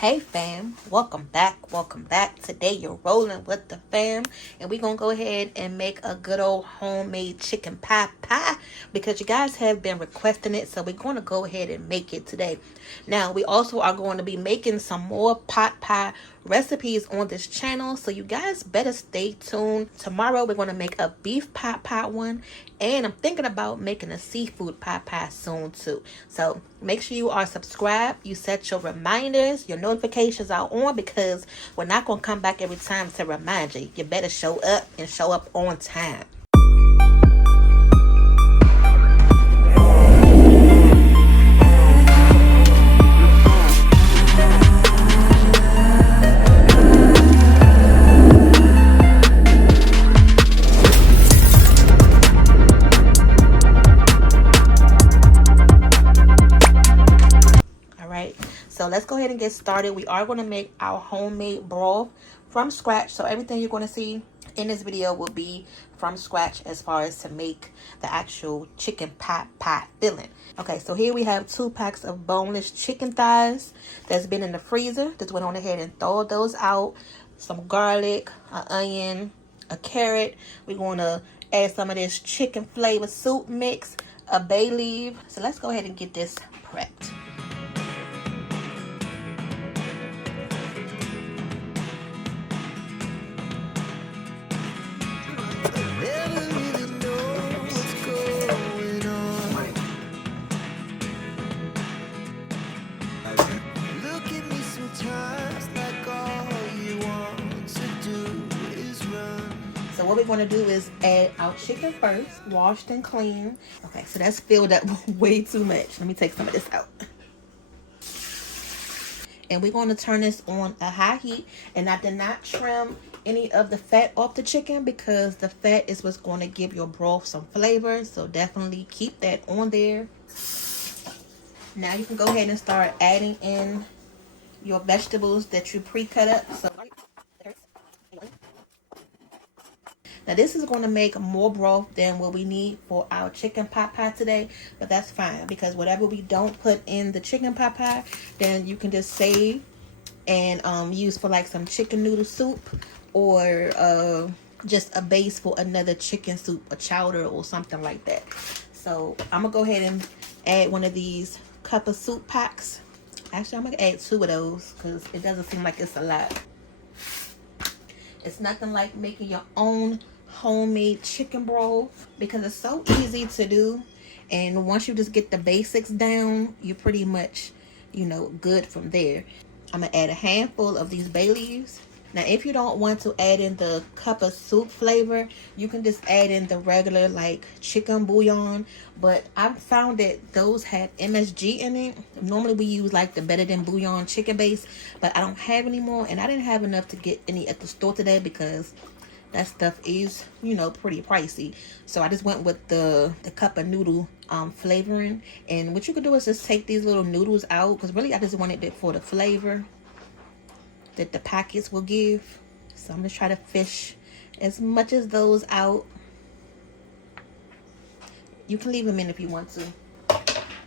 Hey fam, welcome back. Today you're rolling with the fam, and we're gonna go ahead and make a good old homemade chicken pie because you guys have been requesting it, so we're gonna go ahead and make it today. Now we also are going to be making some more pot pie recipes on this channel, so you guys better stay tuned. Tomorrow we're going to make a beef pot pie one, and I'm thinking about making a seafood pot pie soon too. So make sure you are subscribed, you set your reminders, your notifications are on, because we're not going to come back every time to remind you. You better show up and show up on time. So let's go ahead and get started. We are going to make our homemade broth from scratch. So everything you're going to see in this video will be from scratch as far as to make the actual chicken pot pie filling. Okay, so here we have 2 packs of boneless chicken thighs that's been in the freezer. Just went on ahead and throw those out. Some garlic, an onion, a carrot. We're going to add some of this chicken flavor soup mix, a bay leaf. So let's go ahead and get this prepped. So what we're going to do is add our chicken first, washed and clean. Okay, so that's filled up way too much. Let me take some of this out. And we're going to turn this on a high heat. And I did not trim any of the fat off the chicken because the fat is what's going to give your broth some flavor. So definitely keep that on there. Now you can go ahead and start adding in your vegetables that you pre-cut up. So now this is going to make more broth than what we need for our chicken pot pie today, but that's fine because whatever we don't put in the chicken pot pie, then you can just save and use for like some chicken noodle soup or just a base for another chicken soup, a chowder or something like that. So I'm gonna go ahead and add one of these cup of soup packs. Actually, I'm gonna add 2 of those because it doesn't seem like it's a lot. It's nothing like making your own homemade chicken broth because it's so easy to do, and once you just get the basics down, you're pretty much, good from there. I'm gonna add a handful of these bay leaves. Now if you don't want to add in the cup of soup flavor, you can just add in the regular like chicken bouillon, but I've found that those have MSG in it. Normally we use like the Better Than Bouillon chicken base, but I don't have any more, and I didn't have enough to get any at the store today because that stuff is, pretty pricey. So I just went with the cup of noodle flavoring. And what you could do is just take these little noodles out, because really I just wanted it for the flavor that the packets will give. So I'm gonna try to fish as much as those out. You can leave them in if you want to.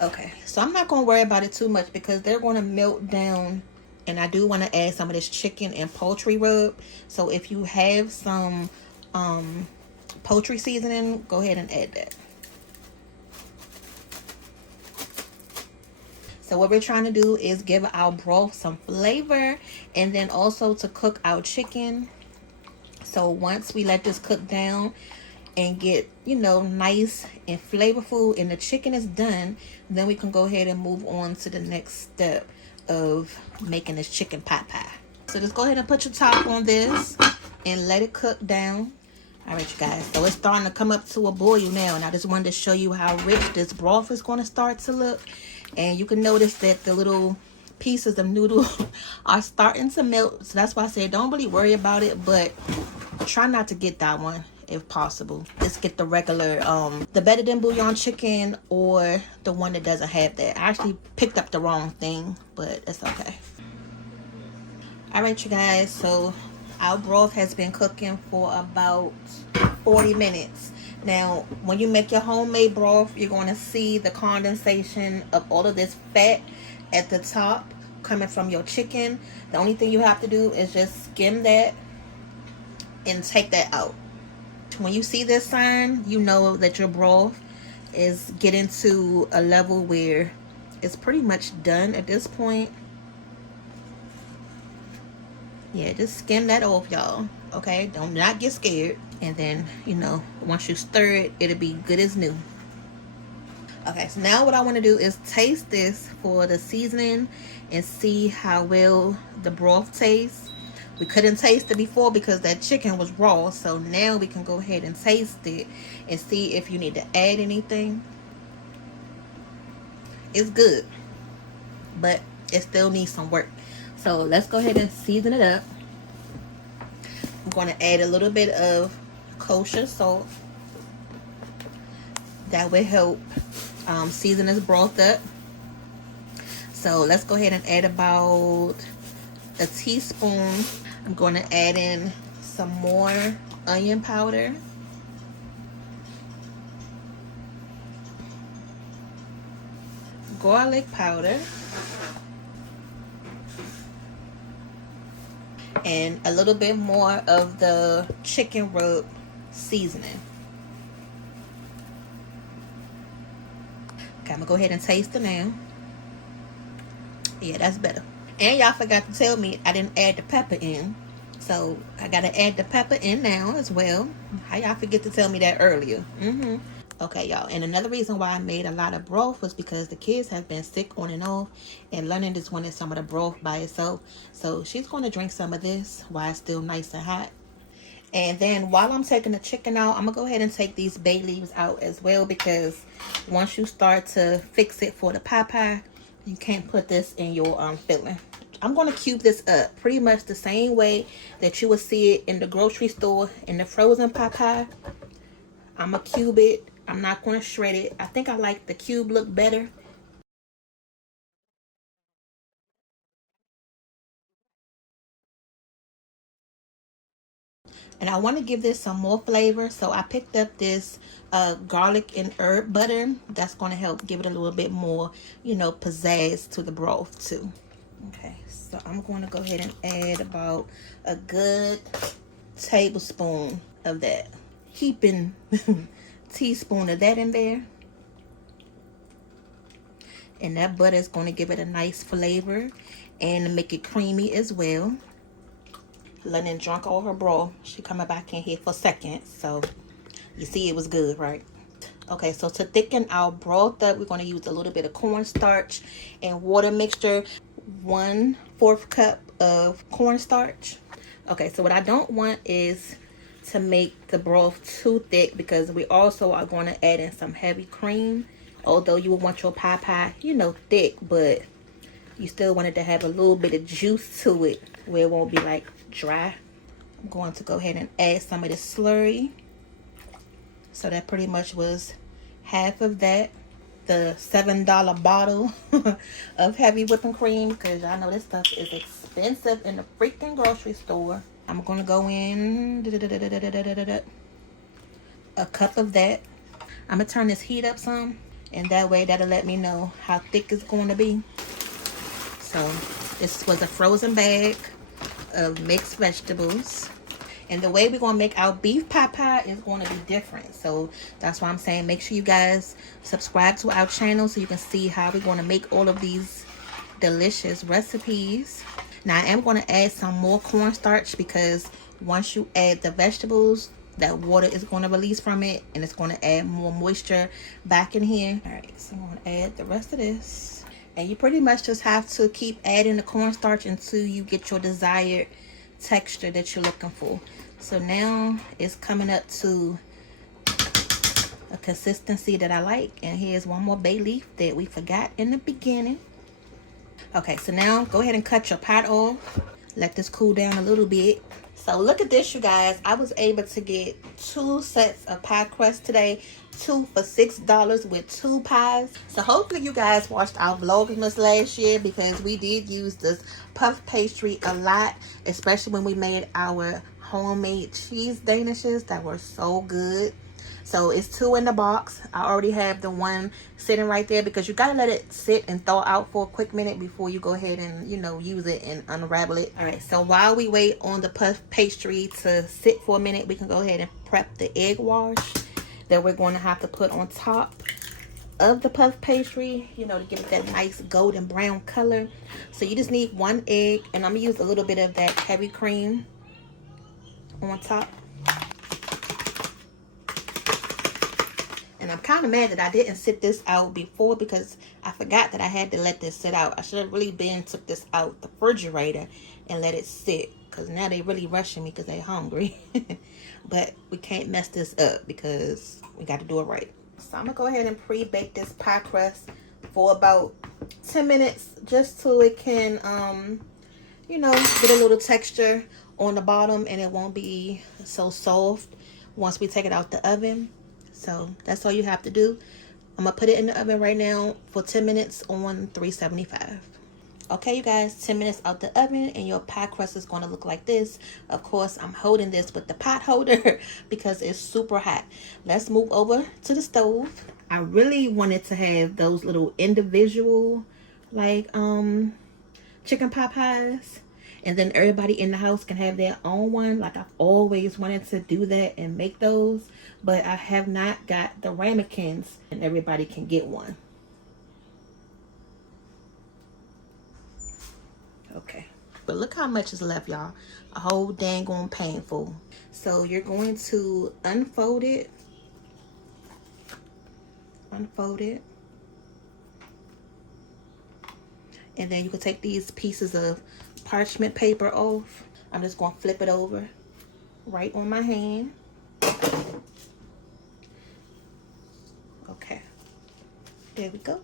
Okay, so I'm not gonna worry about it too much because they're gonna melt down. And I do want to add some of this chicken and poultry rub. So if you have some poultry seasoning, go ahead and add that. So what we're trying to do is give our broth some flavor, and then also to cook our chicken. So once we let this cook down and get, nice and flavorful and the chicken is done, then we can go ahead and move on to the next step of making this chicken pot pie. So just go ahead and put your top on this and let it cook down. All right, you guys, so it's starting to come up to a boil now, and I just wanted to show you how rich this broth is going to start to look. And you can notice that the little pieces of noodle are starting to melt. So that's why I said don't really worry about it, but try not to get that one if possible. Just get the regular the Better Than Bouillon chicken or the one that doesn't have that. I actually picked up the wrong thing, but it's okay. All right, you guys, so our broth has been cooking for about 40 minutes. Now when you make your homemade broth, you're going to see the condensation of all of this fat at the top coming from your chicken. The only thing you have to do is just skim that and take that out. When you see this sign, you know that your broth is getting to a level where it's pretty much done at this point. Yeah, just skim that off, y'all. Okay, don't not get scared. And then, you know, once you stir it, it'll be good as new. Okay, so now what I want to do is taste this for the seasoning and see how well the broth tastes. We couldn't taste it before because that chicken was raw, so now we can go ahead and taste it and see if you need to add anything. It's good, but it still needs some work. So let's go ahead and season it up. I'm going to add a little bit of kosher salt. That will help season this broth up. So let's go ahead and add about a teaspoon. I'm going to add in some more onion powder. Garlic powder. And a little bit more of the chicken rub seasoning. Okay, I'm gonna go ahead and taste it now. Yeah, that's better. And y'all forgot to tell me I didn't add the pepper in. So I gotta add the pepper in now as well. How y'all forget to tell me that earlier? Okay, y'all. And another reason why I made a lot of broth was because the kids have been sick on and off. And London just wanted some of the broth by itself. So she's going to drink some of this while it's still nice and hot. And then while I'm taking the chicken out, I'm going to go ahead and take these bay leaves out as well. Because once you start to fix it for the pot pie, you can't put this in your filling. I'm going to cube this up pretty much the same way that you would see it in the grocery store in the frozen pot pie. I'm going to cube it. I'm not going to shred it. I think I like the cube look better. And I want to give this some more flavor. So I picked up this garlic and herb butter. That's going to help give it a little bit more, you know, pizzazz to the broth too. Okay, so I'm going to go ahead and add about a good tablespoon of that. Heaping teaspoon of that in there. And that butter is going to give it a nice flavor and make it creamy as well. London drunk all her broth. She coming back in here for seconds. So you see it was good, right? Okay, so to thicken our broth up, we're going to use a little bit of cornstarch and water mixture. 1/4 cup of cornstarch. Okay, so what I don't want is to make the broth too thick because we also are going to add in some heavy cream. Although you would want your pie, you know, thick, but you still want it to have a little bit of juice to it where it won't be like dry. I'm going to go ahead and add some of the slurry. So that pretty much was half of that. The $7 bottle of heavy whipping cream, because I know this stuff is expensive in the freaking grocery store. I'm going to go in a cup of that. I'm going to turn this heat up some, and that way that'll let me know how thick it's going to be. So this was a frozen bag of mixed vegetables. And the way we're going to make our beef pot pie is going to be different. So that's why I'm saying make sure you guys subscribe to our channel so you can see how we're going to make all of these delicious recipes. Now I am going to add some more cornstarch because once you add the vegetables, that water is going to release from it and it's going to add more moisture back in here. All right, so I'm going to add the rest of this. And you pretty much just have to keep adding the cornstarch until you get your desired texture that you're looking for. So now it's coming up to a consistency that I like. And here's one more bay leaf that we forgot in the beginning. Okay, so now go ahead and cut your pot off. Let this cool down a little bit. So look at this, you guys. I was able to get 2 sets of pie crust today. 2 for $6 with 2 pies. So hopefully you guys watched our Vlogmas last year because we did use this puff pastry a lot, especially when we made our homemade cheese danishes that were so good. So it's 2 in the box. I already have the one sitting right there because you gotta let it sit and thaw out for a quick minute before you go ahead and, you know, use it and unravel it. All right, so while we wait on the puff pastry to sit for a minute, we can go ahead and prep the egg wash that we're going to have to put on top of the puff pastry, you know, to give it that nice golden brown color. So you just need 1 egg, and I'm gonna use a little bit of that heavy cream on top. And I'm kind of mad that I didn't sit this out before because I forgot that I had to let this sit out. I should have really took this out the refrigerator and let it sit, because now they really rushing me because they're hungry. But we can't mess this up because we got to do it right. So I'm gonna go ahead and pre-bake this pie crust for about 10 minutes just so it can you know, get a little texture on the bottom and it won't be so soft once we take it out the oven. So that's all you have to do. I'm gonna put it in the oven right now for 10 minutes on 375. Okay, you guys, 10 minutes out the oven and your pie crust is going to look like this. Of course, I'm holding this with the pot holder because it's super hot. Let's move over to the stove. I really wanted to have those little individual, like, chicken pot pies. And then everybody in the house can have their own one. Like, I've always wanted to do that and make those. But I have not got the ramekins and everybody can get one. Okay, but look how much is left, y'all. A whole dang on painful. So you're going to unfold it. Unfold it. And then you can take these pieces of parchment paper off. I'm just going to flip it over right on my hand. Okay, there we go.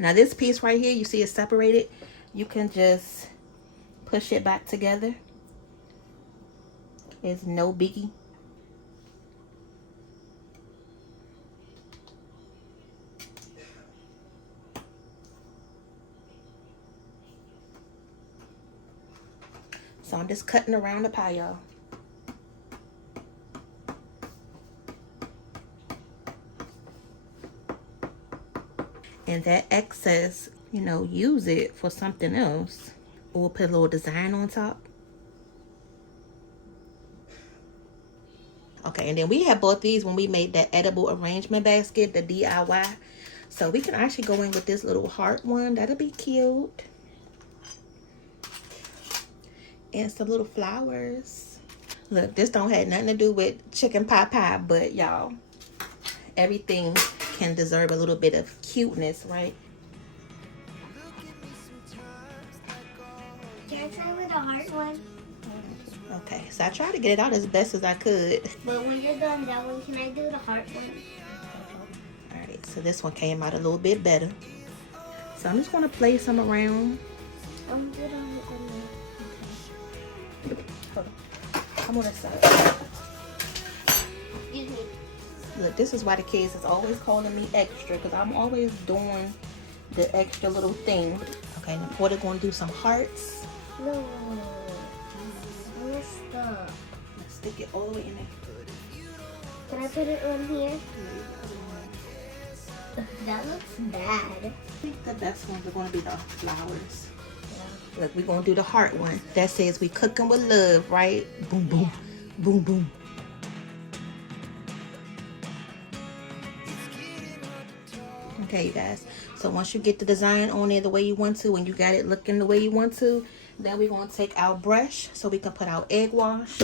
Now this piece right here, you see it separated. You can just push it back together. It's no biggie. So I'm just cutting around the pie, y'all. And that excess, you know, use it for something else. Or put a little design on top. Okay, and then we had bought these when we made that edible arrangement basket, the DIY. So we can actually go in with this little heart one. That'll be cute. And some little flowers. Look, this don't have nothing to do with chicken pot pie, but y'all, everything can deserve a little bit of cuteness, right? Can I try with the heart one? Okay, so I tried to get it out as best as I could. But when you're done that one, can I do the heart one? Alright, so this one came out a little bit better. So I'm just going to place them around. I'm good on it. Hold on. Come on this side. Excuse me. Look, this is why the kids is always calling me extra, because I'm always doing the extra little thing. Okay, now we're going to do some hearts. No. I messed up. Let's stick it all the way in there. Can I put it on here? That looks bad. I think the best ones are going to be the flowers. Yeah. Look, we're going to do the heart one. That says we cooking with love, right? Boom, boom, boom, boom. Okay, you guys. So once you get the design on there the way you want to, and you got it looking the way you want to, then we're going to take our brush so we can put our egg wash,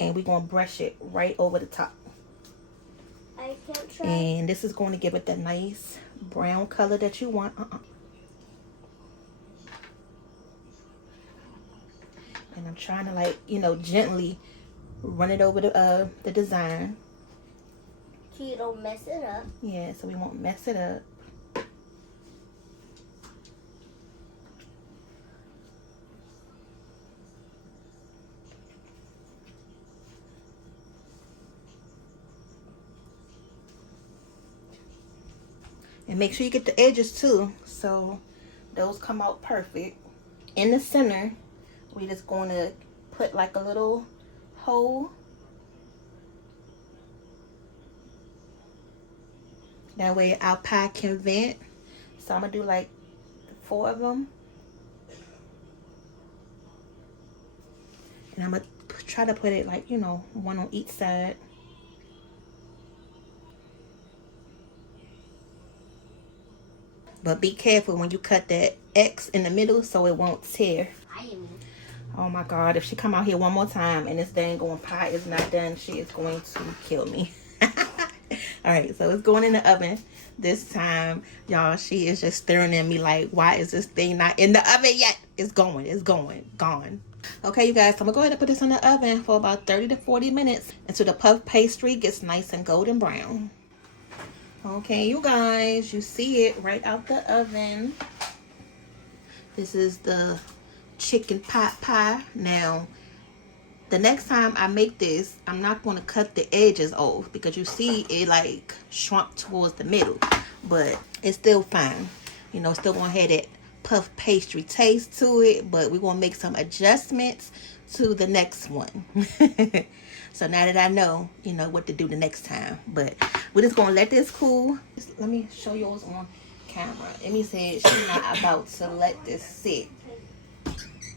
and we're going to brush it right over the top. I can't try. And this is going to give it the nice brown color that you want. And I'm trying to, like, you know, gently run it over the design. So you don't mess it up. Yeah, so we won't mess it up. And make sure you get the edges too, so those come out perfect. in the center, we're just going to put like a little hole. That way our pie can vent. So I'm going to do like 4 of them. And I'm going to try to put it like, you know, 1 on each side. But be careful when you cut that X in the middle so it won't tear. Oh my God, if she come out here one more time and this dang on pie is not done, she is going to kill me. Alright, so it's going in the oven. This time, y'all, she is just staring at me like, why is this thing not in the oven yet? It's going, gone. Okay, you guys, so I'm going to go ahead and put this in the oven for about 30 to 40 minutes until the puff pastry gets nice and golden brown. Okay, you guys, you see it right out the oven. This is the chicken pot pie. Now, the next time I make this, I'm not going to cut the edges off because you see it like shrunk towards the middle, but it's still fine. You know, still going to have that puff pastry taste to it, but we're going to make some adjustments to the next one. So now that I know, you know, what to do the next time. But we're just going to let this cool. Let me show yours on camera. Amy said she's not about to let this sit.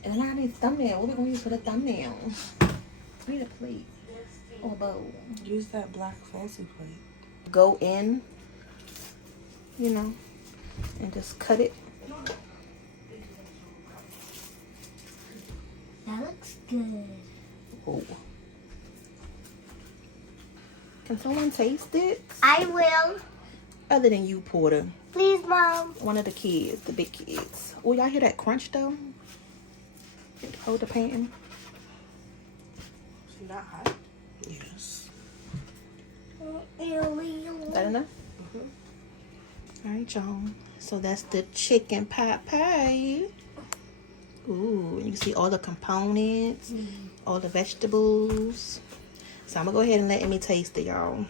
And then I need thumbnail. What are we going to use for the thumbnail? I need a plate or a bowl. Use that black fancy plate. Go in, you know, and just cut it. That looks good. Oh. Can someone taste it? I will. Other than you, Porter. Please, Mom. One of the kids, the big kids. Oh, y'all hear that crunch though? Hold the pan. See that hot? Yes. Is that enough? All right, y'all. So that's the chicken pot pie. Ooh, you can see all the components, all the vegetables. So I'm gonna go ahead and let Emmy taste it, y'all.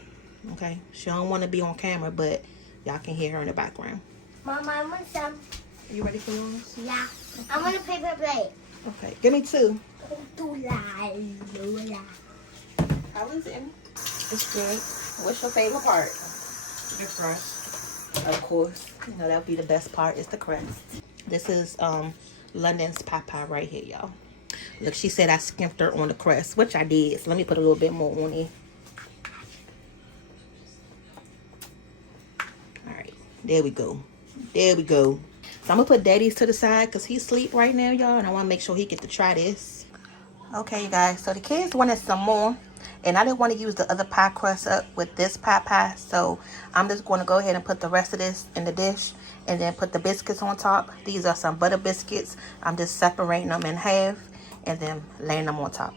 Okay, she don't want to be on camera, but y'all can hear her in the background. Mom, I want some. Are you ready for yours? Yeah. I want a paper plate. Okay, give me 2. How is it? It's good. What's your favorite part? The crust. Of course, you know that would be the best part. Is the crust. This is London's pot pie right here, y'all. Look, she said I skimped her on the crust, which I did. So let me put a little bit more on it. All right, there we go. There we go. So I'm gonna put Daddy's to the side because he's asleep right now, y'all, and I want to make sure he get to try this. Okay, you guys. So the kids wanted some more, and I didn't want to use the other pie crust up with this pot pie, so I'm just going to go ahead and put the rest of this in the dish, and then put the biscuits on top. These are some butter biscuits. I'm just separating them in half and then laying them on top.